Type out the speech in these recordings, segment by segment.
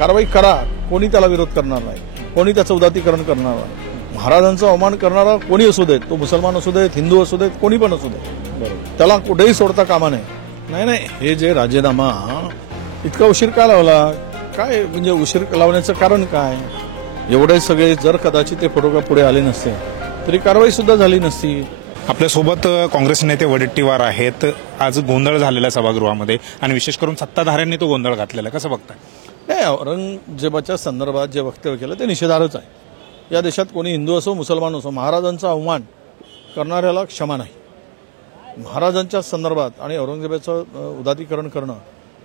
कारवाई करा, कोणी त्याला विरोध करणार नाही, कोणी त्याचं उदात्तीकरण करणार नाही. महाराजांचा अवमान करणारा कोणी असू देत, तो मुसलमान असू देत, हिंदू असू देत, कोणी पण असू देत, त्याला कुठेही सोडता कामा नये. नाही, हे जे राजीनामा इतका उशीर का लावला, काय म्हणजे उशीर लावण्याचं कारण काय? एवढे सगळे जर कदाचित ते फोटो पुढे आले नसते तरी कारवाई सुद्धा झाली नसती. आपल्यासोबत काँग्रेस नेते वडेट्टीवार आहेत. आज गोंधळ झालेला सभागृहामध्ये आणि विशेष करून सत्ताधाऱ्यांनी तो गोंधळ घातलेला, कसं बघताय? नाही, औरंगजेबाच्या संदर्भात जे वक्तव्य केलं ते निषेधार्हच आहे. या देशात कोणी हिंदू असो मुसलमान असो, महाराजांचा अवमान करणाऱ्याला क्षमा नाही. महाराजांच्या संदर्भात आणि औरंगजेबाचं उदात्तीकरण करणं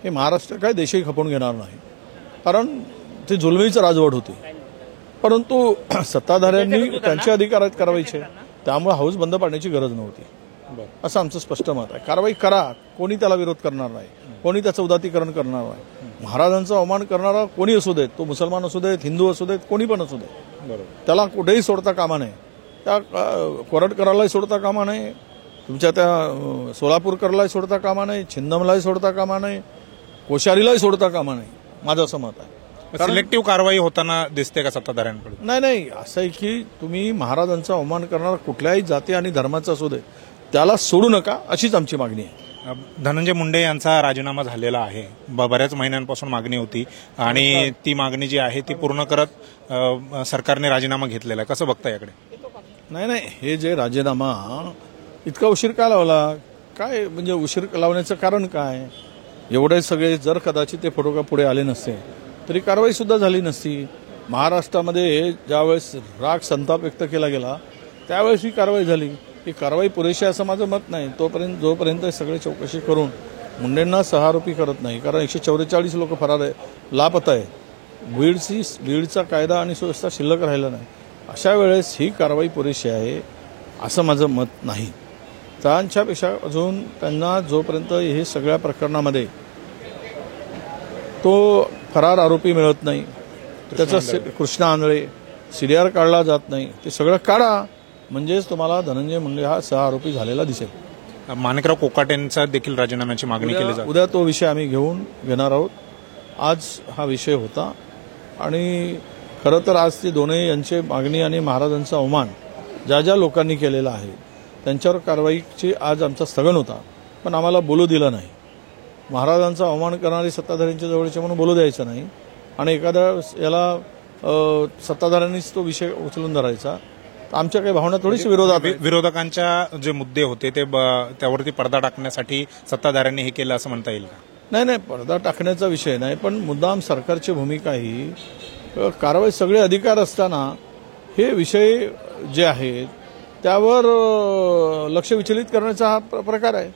हे महाराष्ट्र काय देशही खपवून घेणार नाही, कारण ती जुलमीचं राजवट होती. परंतु सत्ताधाऱ्यांनी त्यांचे अधिकार आहेत कारवाईचे, त्यामुळे हाऊस बंद पाडण्याची गरज नव्हती, असं आमचं स्पष्ट मत आहे. कारवाई करा, कोणी त्याला विरोध करणार नाही, कोणी त्याचं उदात्तीकरण करणार नाही. महाराजांचा अवमान करणारा कोणी असू देत, तो मुसलमान असू देत, हिंदू असू देत, कोणी पण असू देत, त्याला कुठेही सोडता कामा नये. त्या कोरटकरालाही सोडता कामा नये, तुमच्या त्या सोलापूरकरलाही सोडता कामा नये, छिंदमलाही सोडता कामा नये, कोश्यारीलाही सोडता कामा नये, माझं असं मत आहे. सिलेक्टिव्ह कारवाई होताना दिसते का सत्ताधाऱ्यांकडून? नाही, असं आहे की तुम्ही महाराजांचा अवमान करणारा कुठल्याही जाती आणि धर्माचा असू दे, त्याला सोडू नका, अशीच आमची मागणी आहे. धनंजय मुंडे यांचा राजीनामा झालेला आहे, बऱ्याच महिन्यांपासून मागणी होती आणि ती मागणी जी आहे ती पूर्ण करत सरकारने राजीनामा घेतलेला आहे. कसं बघता याकडे? नाही, हे जे राजीनामा इतका उशीर का लावला, काय म्हणजे उशीर लावण्याचं कारण काय? एवढे सगळे जर कदाचित ते फोटो पुढे आले नसते तरी कारवाई सुद्धा झाली नसती. महाराष्ट्रामध्ये ज्यावेळेस राग संताप व्यक्त केला गेला त्यावेळेस ही कारवाई झाली. ही कारवाई पुरेशी असं माझं मत नाही. जोपर्यंत सगळे चौकशी करून मुंडेंना 6 आरोपी करत नाही, कारण 144 लोक फरार आहे, लापता आहे, बीडचा कायदा आणि सुव्यवस्था शिल्लक राहिला नाही, अशा वेळेस ही कारवाई पुरेशी आहे असं माझं मत नाही. त्यांच्यापेक्षा अजून त्यांना जोपर्यंत हे सगळ्या प्रकरणामध्ये तो फरार आरोपी मिळत नाही, त्याचा कृष्णा आंधळे सीडीआर काढला जात नाही, ते सगळं काढा, म्हणजेच तुम्हाला धनंजय मुंडे हा 6 आरोपी झालेला दिसेल. माणिकराव कोकाटेंचा देखील राजीनाम्याची मागणी केली जाते. उद्या तो विषय आम्ही घेणार आहोत. आज हा विषय होता आणि खरं तर आज ते दोन्ही यांची मागणी आणि महाराजांचा अवमान ज्या लोकांनी केलेला आहे त्यांच्यावर कारवाईची आज आमचा स्थगन होता, पण आम्हाला बोलू दिलं नाही. महाराजांचा अवमान करणारी सत्ताधाऱ्यांच्या जवळचे म्हणून बोलू द्यायचं नाही आणि एखाद्या याला सत्ताधाऱ्यांनीच तो विषय उचलून धरायचा. आमच्या काही भावना थोडीशी विरोधकांच्या जे मुद्दे होते ते त्यावरती पडदा टाकण्यासाठी सत्ताधाऱ्यांनी हे केलं असं म्हणता येईल का? नाही, पडदा टाकण्याचा विषय नाही, पण मुद्दाम सरकारची भूमिका ही कारवाई सगळे अधिकार असताना हे विषय जे आहेत त्यावर लक्ष विचलित करण्याचा हा प्रकार आहे.